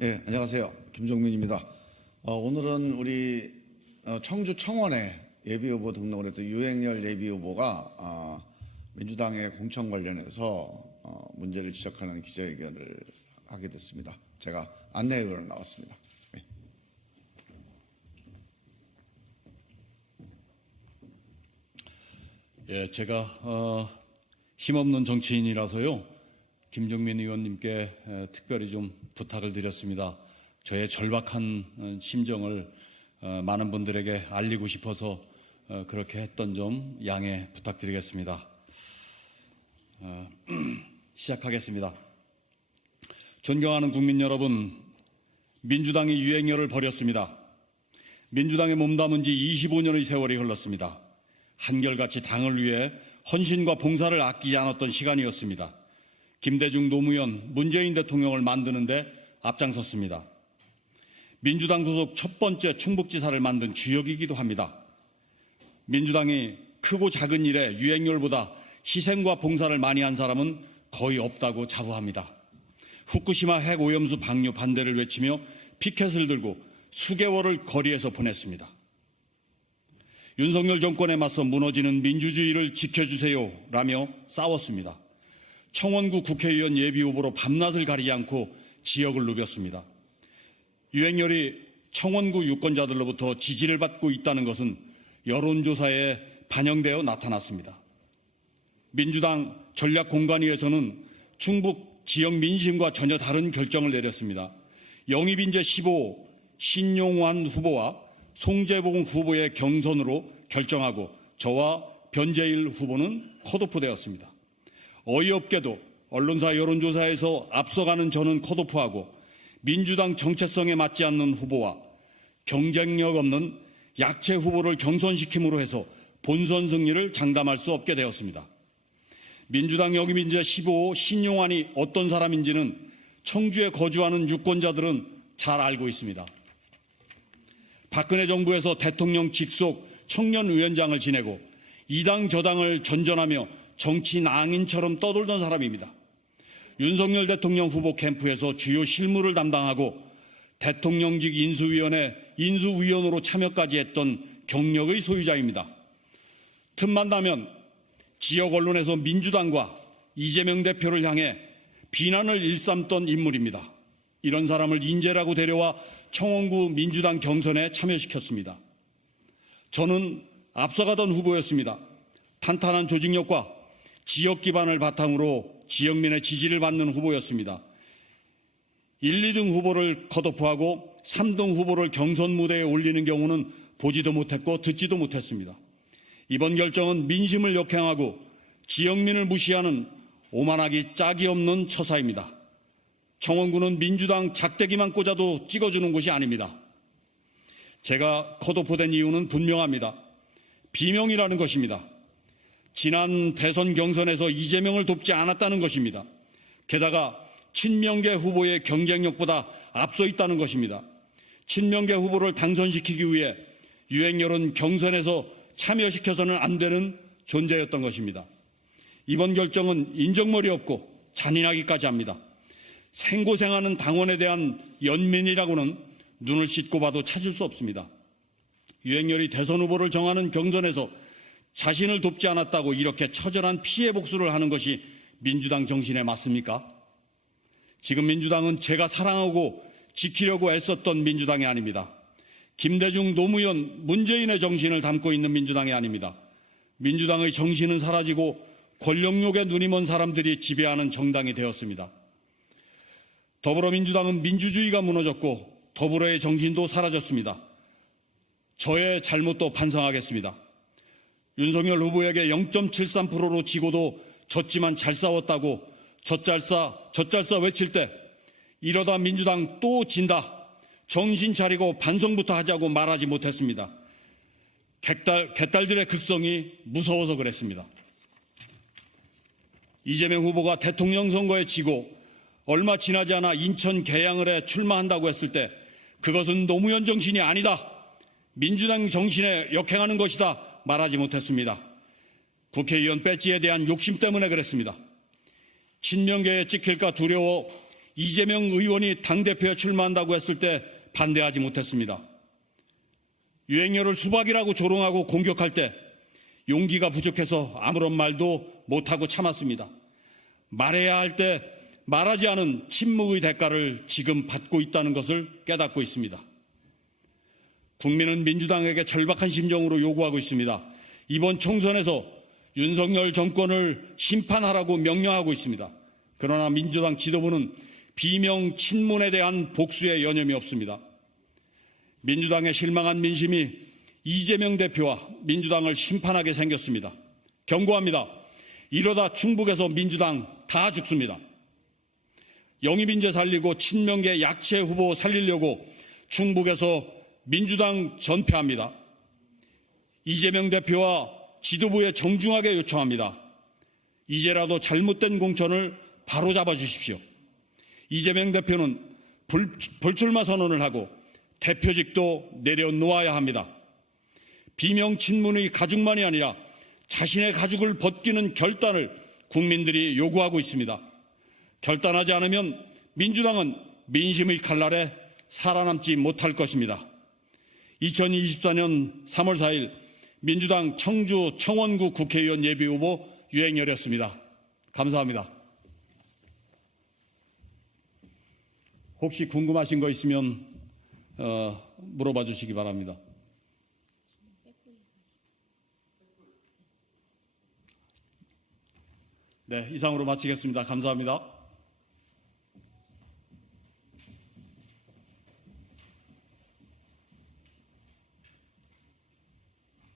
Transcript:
예, 안녕하세요. 김종민입니다. 오늘은 우리 청주 청원에 예비후보 등록을 했던 유행열 예비후보가 민주당의 공천 관련해서 문제를 지적하는 기자회견을 하게 됐습니다. 제가 안내위원으로 나왔습니다. 예. 예, 제가 힘없는 정치인이라서요. 김종민 의원님께 특별히 좀 부탁을 드렸습니다. 저의 절박한 심정을 많은 분들에게 알리고 싶어서 그렇게 했던 점 양해 부탁드리겠습니다. 시작하겠습니다. 존경하는 국민 여러분, 민주당이 유행열을 벌였습니다. 민주당에 몸담은 지 25년의 세월이 흘렀습니다. 한결같이 당을 위해 헌신과 봉사를 아끼지 않았던 시간이었습니다. 김대중 노무현, 문재인 대통령을 만드는 데 앞장섰습니다. 민주당 소속 첫 번째 충북지사를 만든 주역이기도 합니다. 민주당이 크고 작은 일에 유행열보다 희생과 봉사를 많이 한 사람은 거의 없다고 자부합니다. 후쿠시마 핵오염수 방류 반대를 외치며 피켓을 들고 수개월을 거리에서 보냈습니다. 윤석열 정권에 맞서 무너지는 민주주의를 지켜주세요 라며 싸웠습니다. 청원구 국회의원 예비후보로 밤낮을 가리지 않고 지역을 누볐습니다. 유행열이 청원구 유권자들로부터 지지를 받고 있다는 것은 여론조사에 반영되어 나타났습니다. 민주당 전략공관위에서는 충북 지역 민심과 전혀 다른 결정을 내렸습니다. 영입인재 15 신용환 후보와 송재봉 후보의 경선으로 결정하고 저와 변재일 후보는 컷오프되었습니다. 어이없게도 언론사 여론조사에서 앞서가는 저는 컷오프하고 민주당 정체성에 맞지 않는 후보와 경쟁력 없는 약체 후보를 경선시킴으로 해서 본선 승리를 장담할 수 없게 되었습니다. 민주당 역임인재 15 신용환이 어떤 사람인지는 청주에 거주하는 유권자들은 잘 알고 있습니다. 박근혜 정부에서 대통령 직속 청년위원장을 지내고 이 당 저 당을 전전하며 정치 낭인처럼 떠돌던 사람입니다. 윤석열 대통령 후보 캠프에서 주요 실무를 담당하고 대통령직 인수위원회 인수위원으로 참여까지 했던 경력의 소유자입니다. 틈만 나면 지역 언론에서 민주당과 이재명 대표를 향해 비난을 일삼던 인물입니다. 이런 사람을 인재라고 데려와 청원구 민주당 경선에 참여시켰습니다. 저는 앞서가던 후보였습니다. 탄탄한 조직력과 지역 기반을 바탕으로 지역민의 지지를 받는 후보였습니다. 1, 2등 후보를 컷오프하고 3등 후보를 경선 무대에 올리는 경우는 보지도 못했고 듣지도 못했습니다. 이번 결정은 민심을 역행하고 지역민을 무시하는 오만하기 짝이 없는 처사입니다. 청원구는 민주당 작대기만 꽂아도 찍어주는 곳이 아닙니다. 제가 컷오프된 이유는 분명합니다. 비명이라는 것입니다. 지난 대선 경선에서 이재명을 돕지 않았다는 것입니다. 게다가 친명계 후보의 경쟁력보다 앞서 있다는 것입니다. 친명계 후보를 당선시키기 위해 유행열은 경선에서 참여시켜서는 안 되는 존재였던 것입니다. 이번 결정은 인정머리 없고 잔인하기까지 합니다. 생고생하는 당원에 대한 연민이라고는 눈을 씻고 봐도 찾을 수 없습니다. 유행열이 대선 후보를 정하는 경선에서 자신을 돕지 않았다고 이렇게 처절한 피해 복수를 하는 것이 민주당 정신에 맞습니까? 지금 민주당은 제가 사랑하고 지키려고 애썼던 민주당이 아닙니다. 김대중, 노무현, 문재인의 정신을 담고 있는 민주당이 아닙니다. 민주당의 정신은 사라지고 권력욕에 눈이 먼 사람들이 지배하는 정당이 되었습니다. 더불어민주당은 민주주의가 무너졌고 더불어의 정신도 사라졌습니다. 저의 잘못도 반성하겠습니다. 윤석열 후보에게 0.73%로 지고도 졌지만 잘 싸웠다고 젖잘싸 외칠 때 이러다 민주당 또 진다. 정신 차리고 반성부터 하자고 말하지 못했습니다. 개딸들의 극성이 무서워서 그랬습니다. 이재명 후보가 대통령 선거에 지고 얼마 지나지 않아 인천 계양을에 출마한다고 했을 때 그것은 노무현 정신이 아니다. 민주당 정신에 역행하는 것이다. 말하지 못했습니다. 국회의원 배지에 대한 욕심 때문에 그랬습니다. 친명계에 찍힐까 두려워 이재명 의원이 당대표에 출마한다고 했을 때 반대하지 못했습니다. 유행열을 수박이라고 조롱하고 공격할 때 용기가 부족해서 아무런 말도 못하고 참았습니다. 말해야 할 때 말하지 않은 침묵의 대가를 지금 받고 있다는 것을 깨닫고 있습니다. 국민은 민주당에게 절박한 심정으로 요구하고 있습니다. 이번 총선에서 윤석열 정권을 심판하라고 명령하고 있습니다. 그러나 민주당 지도부는 비명 친문에 대한 복수에 여념이 없습니다. 민주당에 실망한 민심이 이재명 대표와 민주당을 심판하게 생겼습니다. 경고합니다. 이러다 충북에서 민주당 다 죽습니다. 영입인재 살리고 친명계 약체 후보 살리려고 충북에서 민주당 전패합니다. 이재명 대표와 지도부에 정중하게 요청합니다. 이제라도 잘못된 공천을 바로잡아 주십시오. 이재명 대표는 불출마 선언을 하고 대표직도 내려놓아야 합니다. 비명친문의 가죽만이 아니라 자신의 가죽을 벗기는 결단을 국민들이 요구하고 있습니다. 결단하지 않으면 민주당은 민심의 칼날에 살아남지 못할 것입니다. 2024년 3월 4일 민주당 청주 청원구 국회의원 예비후보 유행열이었습니다. 감사합니다. 혹시 궁금하신 거 있으면 물어봐 주시기 바랍니다. 네, 이상으로 마치겠습니다. 감사합니다.